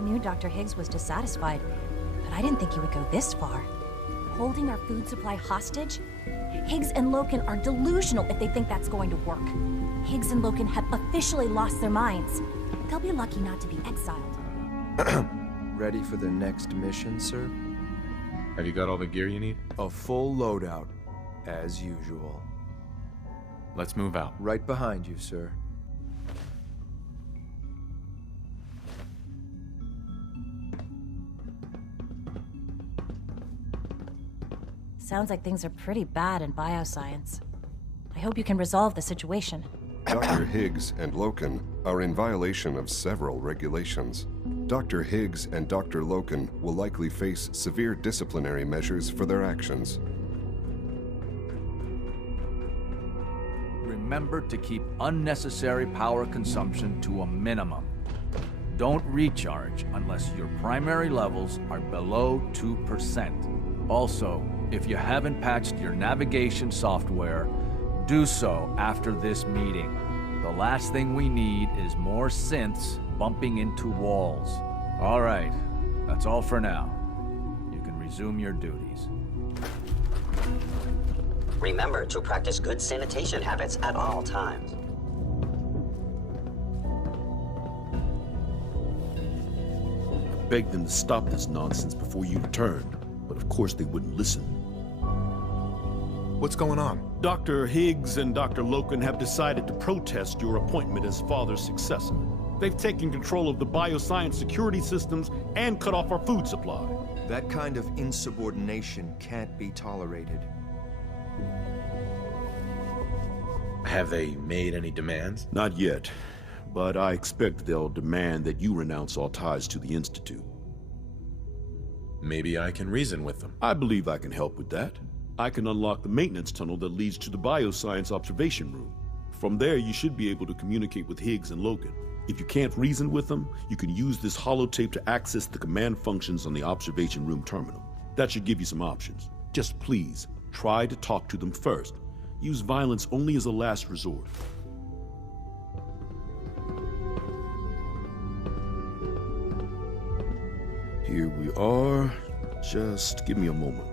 I knew Dr. Higgs was dissatisfied, but I didn't think he would go this far. Holding our food supply hostage? Higgs and Loken are delusional if they think that's going to work. Higgs and Loken have officially lost their minds. They'll be lucky not to be exiled. Ready for the next mission, sir? Have you got all the gear you need? A full loadout, as usual. Let's move out. Right behind you, sir. Sounds like things are pretty bad in bioscience. I hope you can resolve the situation. Dr. Higgs and Loken are in violation of several regulations. Dr. Higgs and Dr. Loken will likely face severe disciplinary measures for their actions. Remember to keep unnecessary power consumption to a minimum. Don't recharge unless your primary levels are below 2%. Also, if you haven't patched your navigation software, do so after this meeting. The last thing we need is more synths bumping into walls. All right, that's all for now. You can resume your duties. Remember to practice good sanitation habits at all times. I begged them to stop this nonsense before you returned, but of course they wouldn't listen. What's going on? Dr. Higgs and Dr. Loken have decided to protest your appointment as Father's successor. They've taken control of the bioscience security systems and cut off our food supply. That kind of insubordination can't be tolerated. Have they made any demands? Not yet, but I expect they'll demand that you renounce all ties to the Institute. Maybe I can reason with them. I believe I can help with that. I can unlock the maintenance tunnel that leads to the bioscience observation room. From there, you should be able to communicate with Higgs and Loken. If you can't reason with them, you can use this holotape to access the command functions on the observation room terminal. That should give you some options. Just please, try to talk to them first. Use violence only as a last resort. Here we are. Just give me a moment.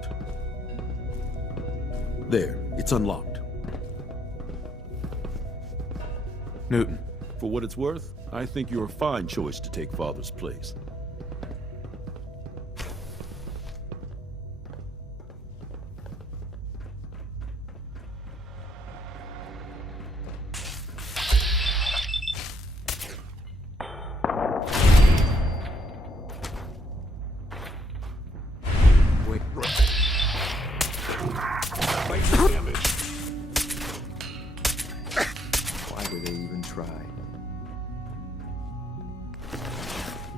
There, it's unlocked. Newton. For what it's worth, I think you're a fine choice to take Father's place. Why do they even try?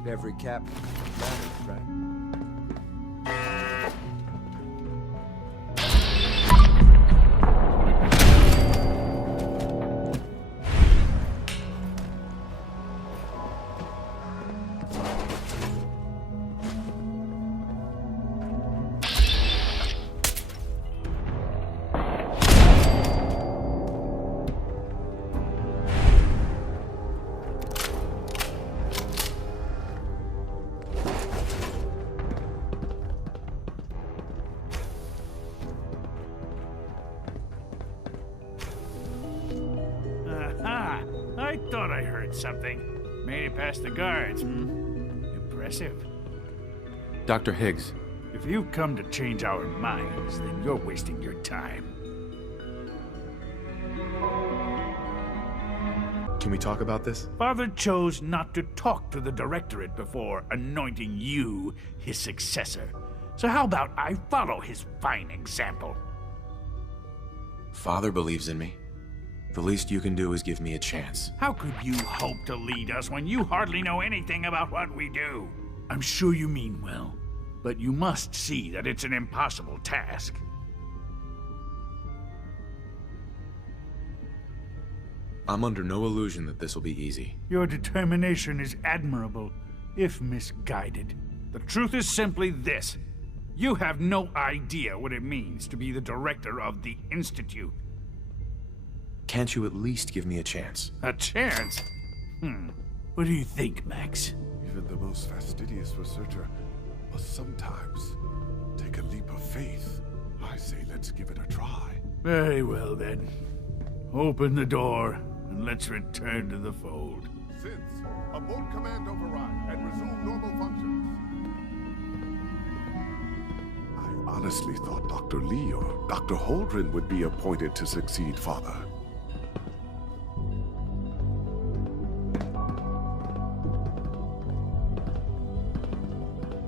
Every cap matters, right? I thought I heard something. Made it past the guards, Impressive. Dr. Higgs. If you've come to change our minds, then you're wasting your time. Can we talk about this? Father chose not to talk to the Directorate before anointing you his successor. So how about I follow his fine example? Father believes in me. The least you can do is give me a chance. How could you hope to lead us when you hardly know anything about what we do? I'm sure you mean well, but you must see that it's an impossible task. I'm under no illusion that this will be easy. Your determination is admirable, if misguided. The truth is simply this. You have no idea what it means to be the director of the Institute. Can't you at least give me a chance? A chance? What do you think, Max? If even the most fastidious researcher must sometimes take a leap of faith. I say let's give it a try. Very well, then. Open the door, and let's return to the fold. Synths, abort command override and resume normal functions. I honestly thought Dr. Lee or Dr. Holdren would be appointed to succeed Father.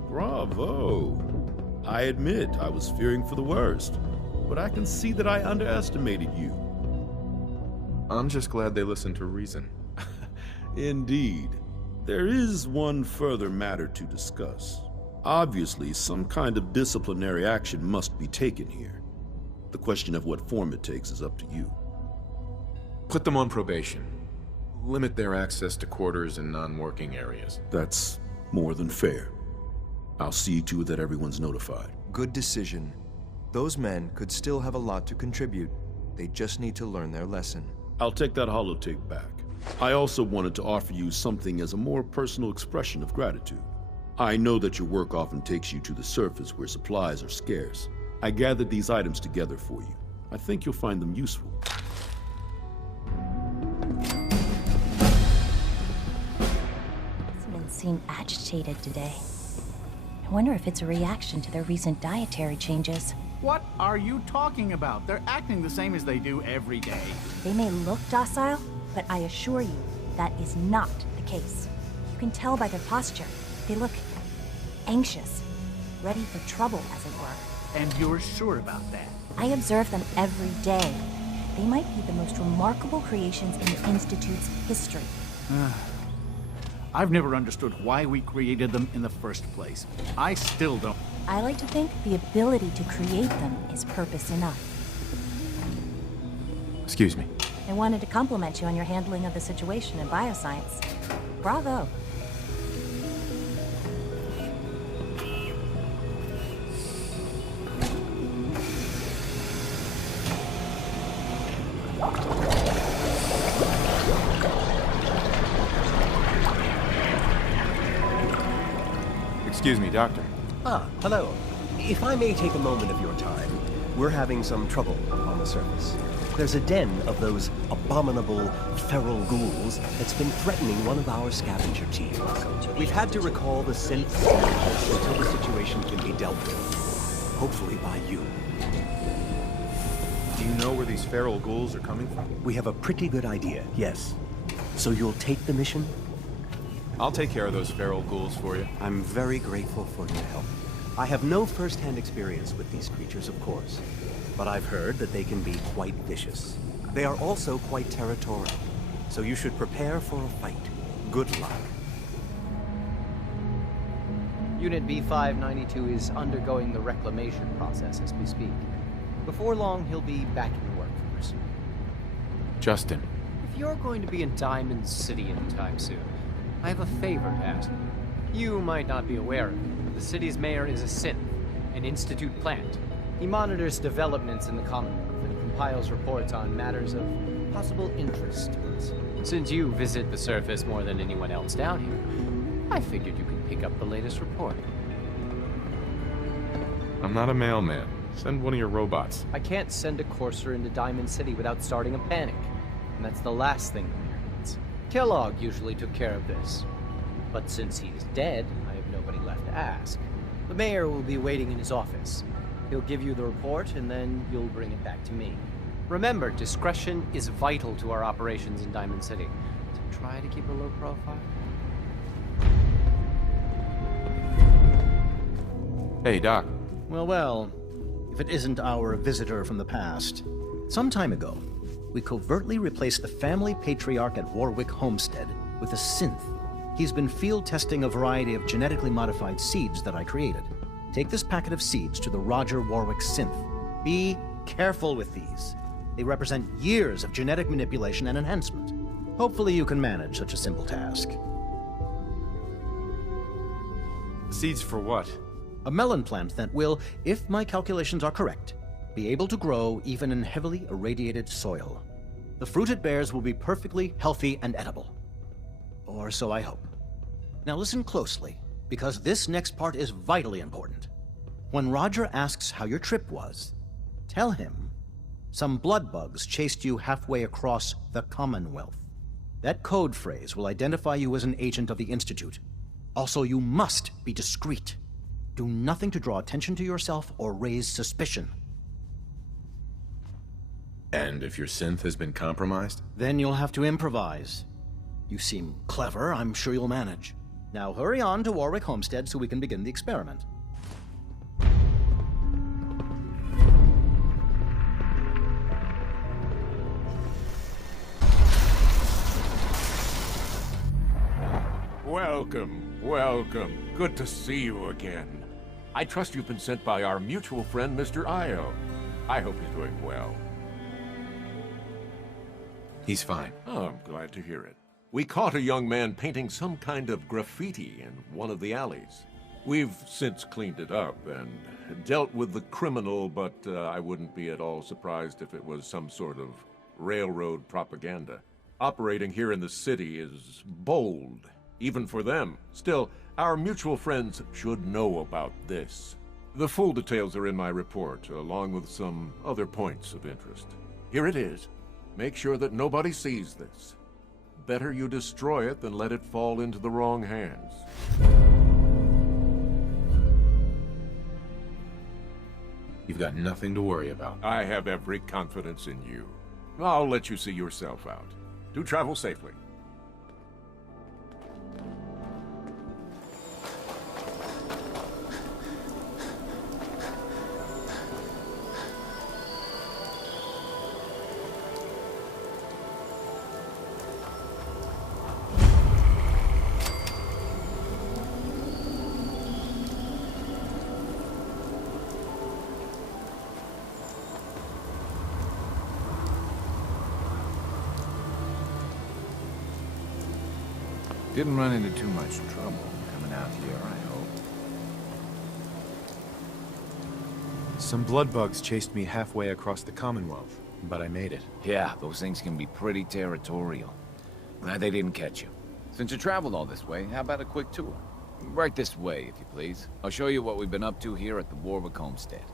Bravo! I admit I was fearing for the worst, but I can see that I underestimated you. I'm just glad they listened to reason. Indeed. There is one further matter to discuss. Obviously, some kind of disciplinary action must be taken here. The question of what form it takes is up to you. Put them on probation. Limit their access to quarters and non-working areas. That's more than fair. I'll see to it that everyone's notified. Good decision. Those men could still have a lot to contribute. They just need to learn their lesson. I'll take that holotape back. I also wanted to offer you something as a more personal expression of gratitude. I know that your work often takes you to the surface where supplies are scarce. I gathered these items together for you. I think you'll find them useful. Some seem agitated today. I wonder if it's a reaction to their recent dietary changes. What are you talking about? They're acting the same as they do every day. They may look docile, but I assure you, that is not the case. You can tell by their posture. They look anxious, ready for trouble, as it were. And you're sure about that? I observe them every day. They might be the most remarkable creations in the Institute's history. I've never understood why we created them in the first place. I still don't. I like to think the ability to create them is purpose enough. Excuse me. I wanted to compliment you on your handling of the situation in bioscience. Bravo. Excuse me, Doctor. Ah, hello. If I may take a moment of your time, we're having some trouble on the surface. There's a den of those abominable feral ghouls that's been threatening one of our scavenger teams. We've had to recall the synth until the situation can be dealt with. Hopefully by you. Do you know where these feral ghouls are coming from? We have a pretty good idea, yes. So you'll take the mission? I'll take care of those feral ghouls for you. I'm very grateful for your help. I have no first-hand experience with these creatures, of course, but I've heard that they can be quite vicious. They are also quite territorial, so you should prepare for a fight. Good luck. Unit B592 is undergoing the reclamation process as we speak. Before long, he'll be back in the workforce. Justin. If you're going to be in Diamond City anytime soon, I have a favor to ask you. You might not be aware of it, but the city's mayor is a synth, an Institute plant. He monitors developments in the Commonwealth and compiles reports on matters of possible interest to us. Since you visit the surface more than anyone else down here, I figured you could pick up the latest report. I'm not a mailman. Send one of your robots. I can't send a courser into Diamond City without starting a panic, and that's the last thing the mayor needs. Kellogg usually took care of this, but since he's dead, I have nobody left to ask. The mayor will be waiting in his office. He'll give you the report, and then you'll bring it back to me. Remember, discretion is vital to our operations in Diamond City, so try to keep a low profile. Hey, Doc. Well, if it isn't our visitor from the past. Some time ago, we covertly replaced the family patriarch at Warwick Homestead with a synth. He's been field testing a variety of genetically modified seeds that I created. Take this packet of seeds to the Roger Warwick synth. Be careful with these. They represent years of genetic manipulation and enhancement. Hopefully you can manage such a simple task. Seeds for what? A melon plant that will, if my calculations are correct, be able to grow even in heavily irradiated soil. The fruit it bears will be perfectly healthy and edible. Or so I hope. Now listen closely, because this next part is vitally important. When Roger asks how your trip was, tell him some blood bugs chased you halfway across the Commonwealth. That code phrase will identify you as an agent of the Institute. Also, you must be discreet. Do nothing to draw attention to yourself or raise suspicion. And if your synth has been compromised? Then you'll have to improvise. You seem clever, I'm sure you'll manage. Now hurry on to Warwick Homestead so we can begin the experiment. Welcome, welcome. Good to see you again. I trust you've been sent by our mutual friend, Mr. Io. I hope he's doing well. He's fine. Oh, I'm glad to hear it. We caught a young man painting some kind of graffiti in one of the alleys. We've since cleaned it up and dealt with the criminal, but I wouldn't be at all surprised if it was some sort of railroad propaganda. Operating here in the city is bold, even for them. Still, our mutual friends should know about this. The full details are in my report, along with some other points of interest. Here it is. Make sure that nobody sees this. Better you destroy it than let it fall into the wrong hands. You've got nothing to worry about. I have every confidence in you. I'll let you see yourself out. Do travel safely. Didn't run into too much trouble coming out here, I hope. Some blood bugs chased me halfway across the Commonwealth, but I made it. Yeah, those things can be pretty territorial. Glad they didn't catch you. Since you traveled all this way, how about a quick tour? Right this way, if you please. I'll show you what we've been up to here at the Warwick Homestead.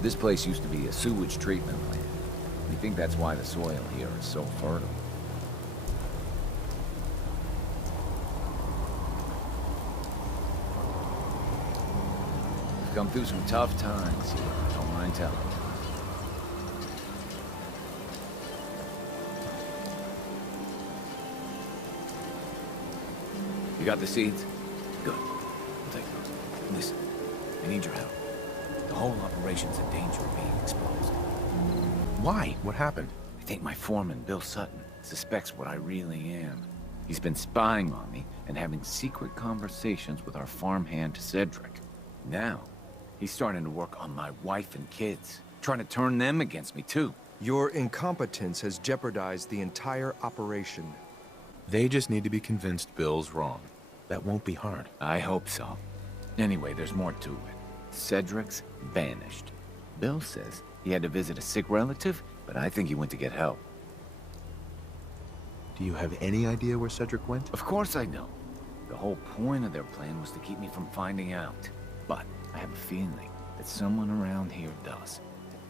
This place used to be a sewage treatment plant. We think that's why the soil here is so fertile. We've come through some tough times here, I don't mind telling you. You got the seeds? Good. I'll take those. Listen, I need your help. The whole operation's in danger of being exposed. Why? What happened? I think my foreman, Bill Sutton, suspects what I really am. He's been spying on me and having secret conversations with our farmhand, Cedric. Now, he's starting to work on my wife and kids, trying to turn them against me, too. Your incompetence has jeopardized the entire operation. They just need to be convinced Bill's wrong. That won't be hard. I hope so. Anyway, there's more to it. Cedric's vanished. Bill says he had to visit a sick relative, but I think he went to get help. Do you have any idea where Cedric went? Of course I don't. The whole point of their plan was to keep me from finding out. But I have a feeling that someone around here does.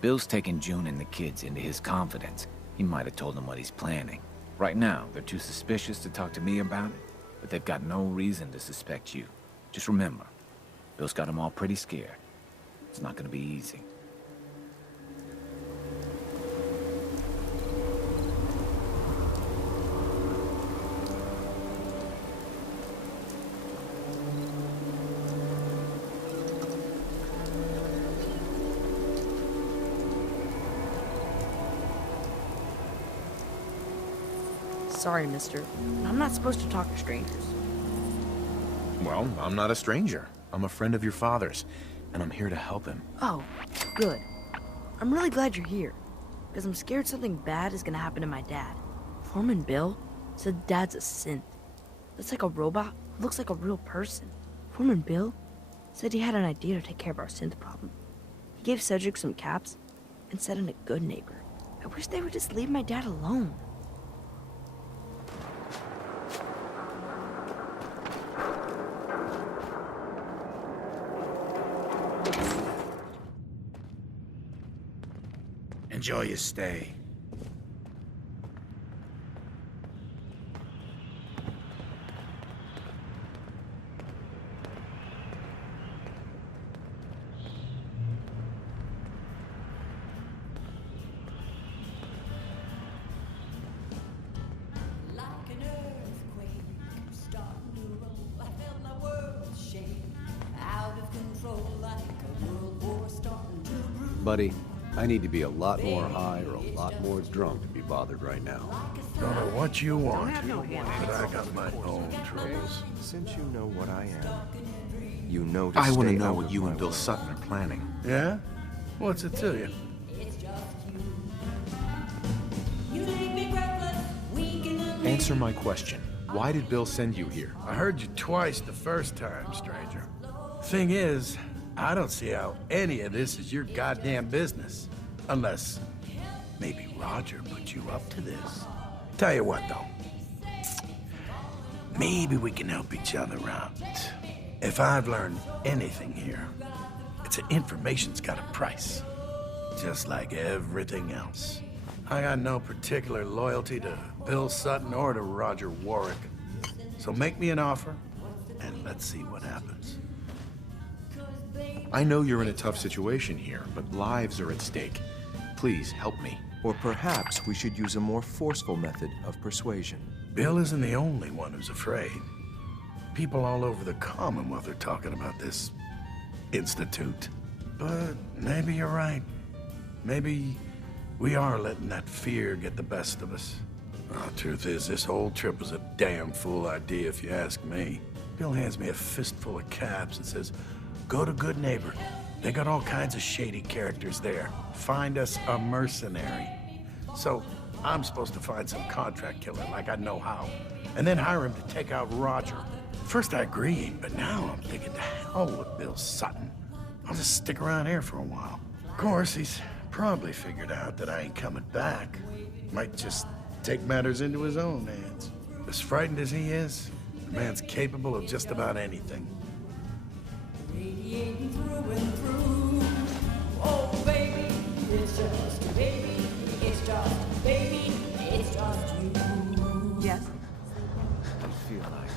Bill's taken June and the kids into his confidence. He might have told them what he's planning. Right now, they're too suspicious to talk to me about it, but they've got no reason to suspect you. Just remember, Bill's got them all pretty scared. It's not gonna be easy. Sorry, mister. I'm not supposed to talk to strangers. Well, I'm not a stranger. I'm a friend of your father's, and I'm here to help him. Oh, good. I'm really glad you're here, because I'm scared something bad is gonna happen to my dad. Foreman Bill said Dad's a synth. That's like a robot who looks like a real person. Foreman Bill said he had an idea to take care of our synth problem. He gave Cedric some caps and said I'm a good neighbor. I wish they would just leave my dad alone. Enjoy your stay. Buddy, I need to be a lot more high or a lot more drunk to be bothered right now. Don't know what you want, but I got my own troubles. Since you know what I am, you know to I want to stay know out what of you my and Bill way. Sutton are planning. Yeah? What's it to you? Answer my question. Why did Bill send you here? I heard you twice the first time, stranger. Thing is, I don't see how any of this is your goddamn business. Unless maybe Roger put you up to this. Tell you what, though. Maybe we can help each other out. If I've learned anything here, it's that information's got a price. Just like everything else. I got no particular loyalty to Bill Sutton or to Roger Warwick. So make me an offer, and let's see what happens. I know you're in a tough situation here, but lives are at stake. Please, help me. Or perhaps we should use a more forceful method of persuasion. Bill isn't the only one who's afraid. People all over the Commonwealth are talking about this institute. But maybe you're right. Maybe we are letting that fear get the best of us. The truth is, this whole trip was a damn fool idea, if you ask me. Bill hands me a fistful of caps and says, go to Good Neighbor. They got all kinds of shady characters there. Find us a mercenary. So I'm supposed to find some contract killer like I know how, and then hire him to take out Roger. First I agreed, but now I'm thinking to hell with Bill Sutton. I'll just stick around here for a while. Of course, he's probably figured out that I ain't coming back. Might just take matters into his own hands. As frightened as he is, the man's capable of just about anything. Radiating through and through. Oh, baby, it's just a baby. It's just a baby. It's just you. Yes? I just feel like...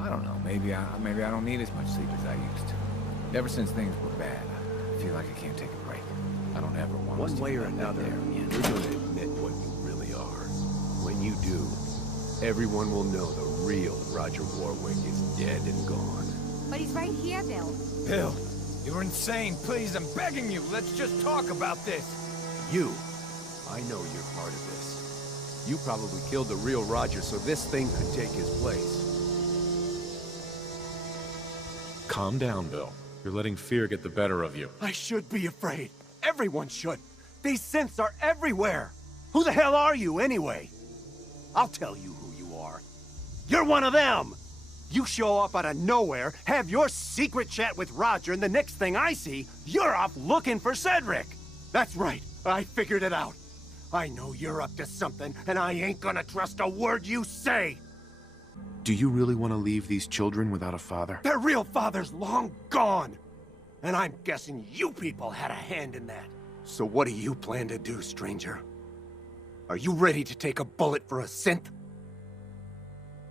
I don't know, maybe I don't need as much sleep as I used to. Ever since things were bad, I feel like I can't take a break. I don't ever want One way or another, you're going to admit what you really are. When you do, everyone will know the real Roger Warwick is dead and gone. But he's right here, Bill. Bill, you're insane. Please, I'm begging you. Let's just talk about this. You, I know you're part of this. You probably killed the real Roger so this thing could take his place. Calm down, Bill. You're letting fear get the better of you. I should be afraid. Everyone should. These synths are everywhere. Who the hell are you, anyway? I'll tell you who you are. You're one of them! You show up out of nowhere, have your secret chat with Roger, and the next thing I see, you're off looking for Cedric! That's right, I figured it out. I know you're up to something, and I ain't gonna trust a word you say! Do you really want to leave these children without a father? Their real father's long gone! And I'm guessing you people had a hand in that. So what do you plan to do, stranger? Are you ready to take a bullet for a synth?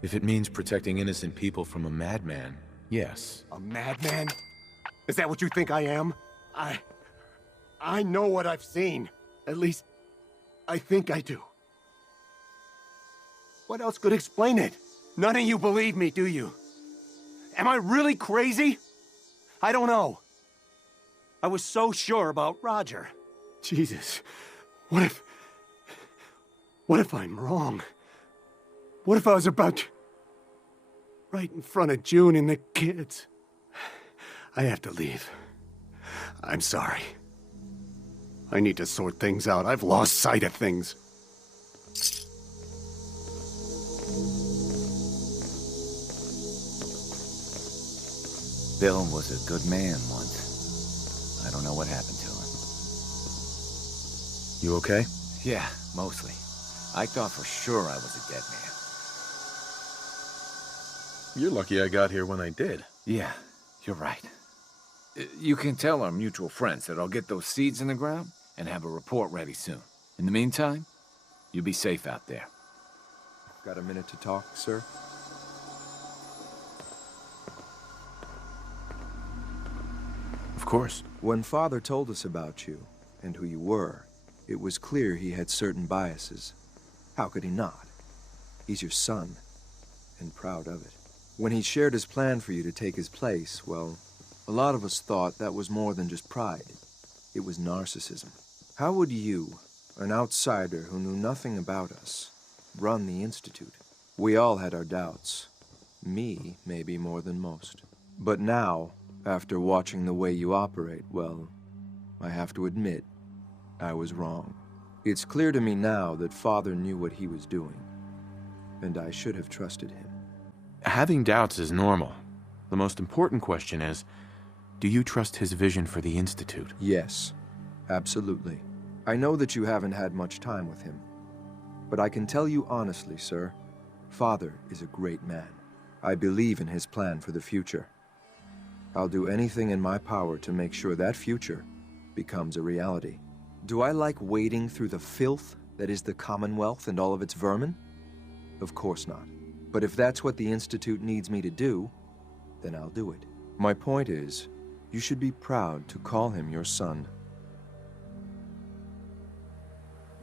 If it means protecting innocent people from a madman, yes. A madman? Is that what you think I am? I know what I've seen. At least, I think I do. What else could explain it? None of you believe me, do you? Am I really crazy? I don't know. I was so sure about Roger. Jesus, what if I'm wrong? What if I was about to... right in front of June and the kids? I have to leave. I'm sorry. I need to sort things out. I've lost sight of things. Bill was a good man once. I don't know what happened to him. You okay? Yeah, mostly. I thought for sure I was a dead man. You're lucky I got here when I did. Yeah, you're right. You can tell our mutual friends that I'll get those seeds in the ground. and have a report ready soon. In the meantime, you'll be safe out there. Got a minute to talk, sir? Of course. When Father told us about you, and who you were, it was clear he had certain biases. How could he not? He's your son, and proud of it. When he shared his plan for you to take his place, well, a lot of us thought that was more than just pride. It was narcissism. How would you, an outsider who knew nothing about us, run the Institute? We all had our doubts. Me, maybe more than most. But now, after watching the way you operate, well, I have to admit, I was wrong. It's clear to me now that Father knew what he was doing, and I should have trusted him. Having doubts is normal. The most important question is, do you trust his vision for the Institute? Yes, absolutely. I know that you haven't had much time with him, but I can tell you honestly, sir, Father is a great man. I believe in his plan for the future. I'll do anything in my power to make sure that future becomes a reality. Do I like wading through the filth that is the Commonwealth and all of its vermin? Of course not. But if that's what the Institute needs me to do, then I'll do it. My point is, you should be proud to call him your son.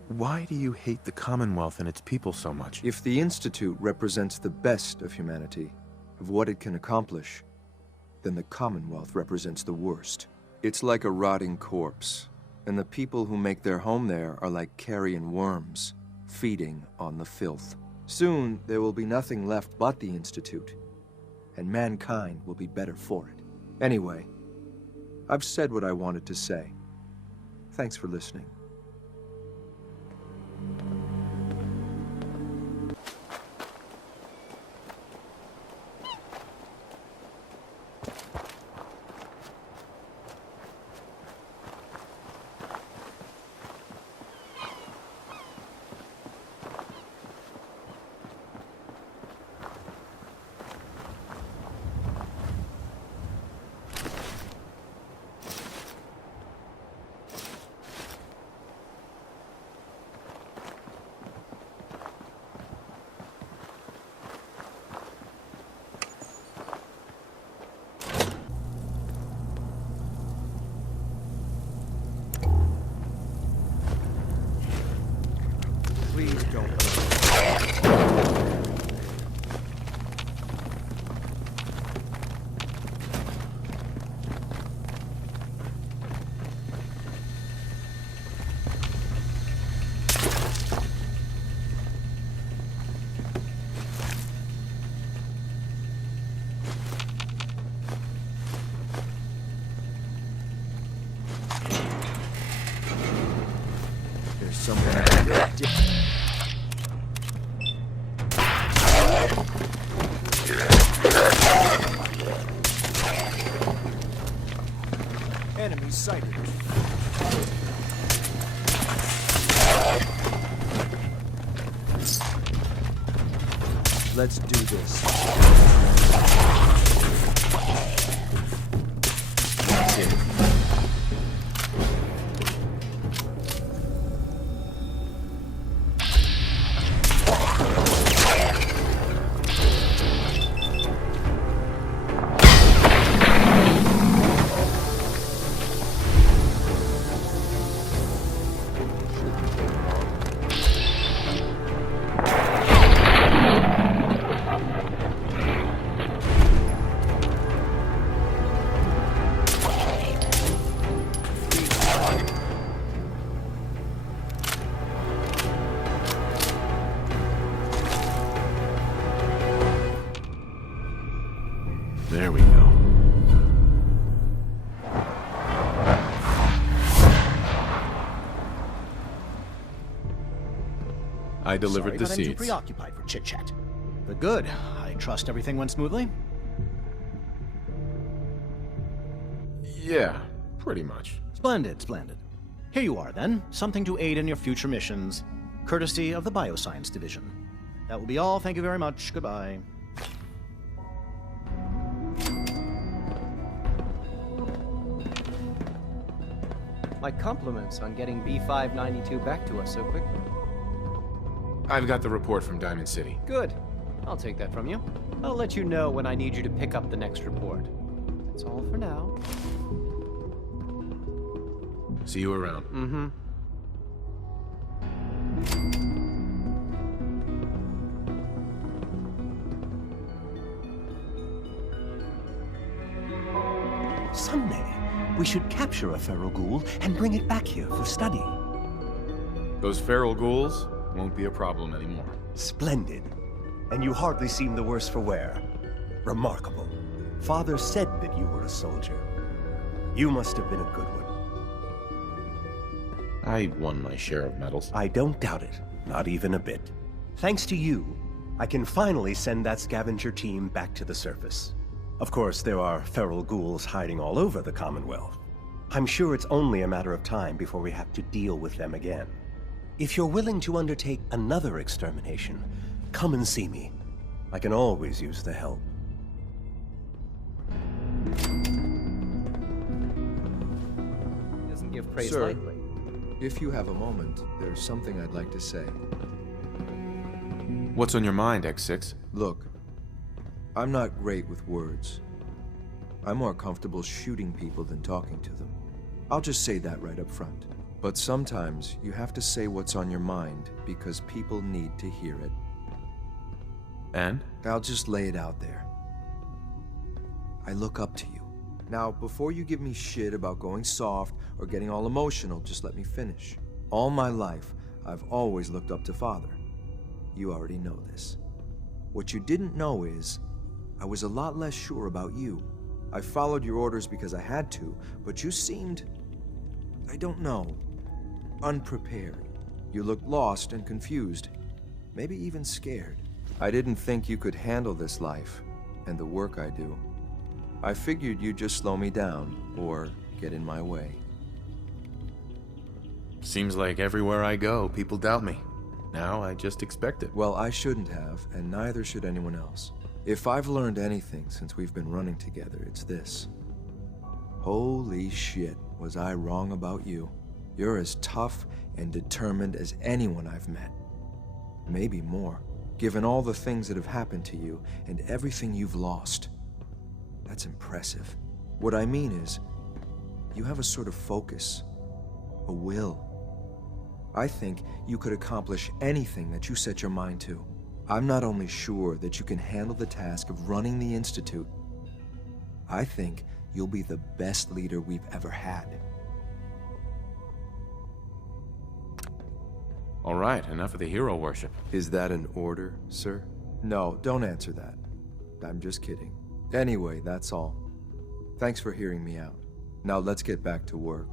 Why do you hate the Commonwealth and its people so much? If the Institute represents the best of humanity, of what it can accomplish, then the Commonwealth represents the worst. It's like a rotting corpse, and the people who make their home there are like carrion worms, feeding on the filth. Soon, there will be nothing left but the Institute, and mankind will be better for it. Anyway, I've said what I wanted to say. Thanks for listening. Please don't. There's someone out there. Enemy sighted. Let's do this. That's it. There we go. I delivered the Sorry, but I'm too seeds. preoccupied for chit-chat. But good. I trust everything went smoothly? Yeah, pretty much. Splendid, splendid. Here you are, then. Something to aid in your future missions, courtesy of the Bioscience Division. That will be all. Thank you very much. Goodbye. My compliments on getting B592 back to us so quickly. I've got the report from Diamond City. Good. I'll take that from you. I'll let you know when I need you to pick up the next report. That's all for now. See you around. Mm-hmm. Someday, we should capture a feral ghoul and bring it back here for study. Those feral ghouls won't be a problem anymore. Splendid. And you hardly seem the worse for wear. Remarkable. Father said that you were a soldier. You must have been a good one. I won my share of medals. I don't doubt it. Not even a bit. Thanks to you, I can finally send that scavenger team back to the surface. Of course, there are feral ghouls hiding all over the Commonwealth. I'm sure it's only a matter of time before we have to deal with them again. If you're willing to undertake another extermination, come and see me. I can always use the help. Doesn't give praise Sir, lightly. if you have a moment, there's something I'd like to say. What's on your mind, X6? Look, I'm not great with words. I'm more comfortable shooting people than talking to them. I'll just say that right up front. But sometimes you have to say what's on your mind because people need to hear it. And? I'll just lay it out there. I look up to you. Now, before you give me shit about going soft or getting all emotional, just let me finish. All my life, I've always looked up to Father. You already know this. What you didn't know is, I was a lot less sure about you. I followed your orders because I had to, but you seemed, I don't know, unprepared. You looked lost and confused, maybe even scared. I didn't think you could handle this life and the work I do. I figured you'd just slow me down or get in my way. Seems like everywhere I go, people doubt me. Now I just expect it. Well, I shouldn't have, and neither should anyone else. If I've learned anything since we've been running together, it's this. Holy shit, was I wrong about you. You're as tough and determined as anyone I've met. Maybe more, given all the things that have happened to you and everything you've lost. That's impressive. What I mean is, you have a sort of focus, a will. I think you could accomplish anything that you set your mind to. I'm not only sure that you can handle the task of running the Institute, I think you'll be the best leader we've ever had. All right, enough of the hero worship. Is that an order, sir? No, don't answer that. I'm just kidding. Anyway, that's all. Thanks for hearing me out. Now let's get back to work.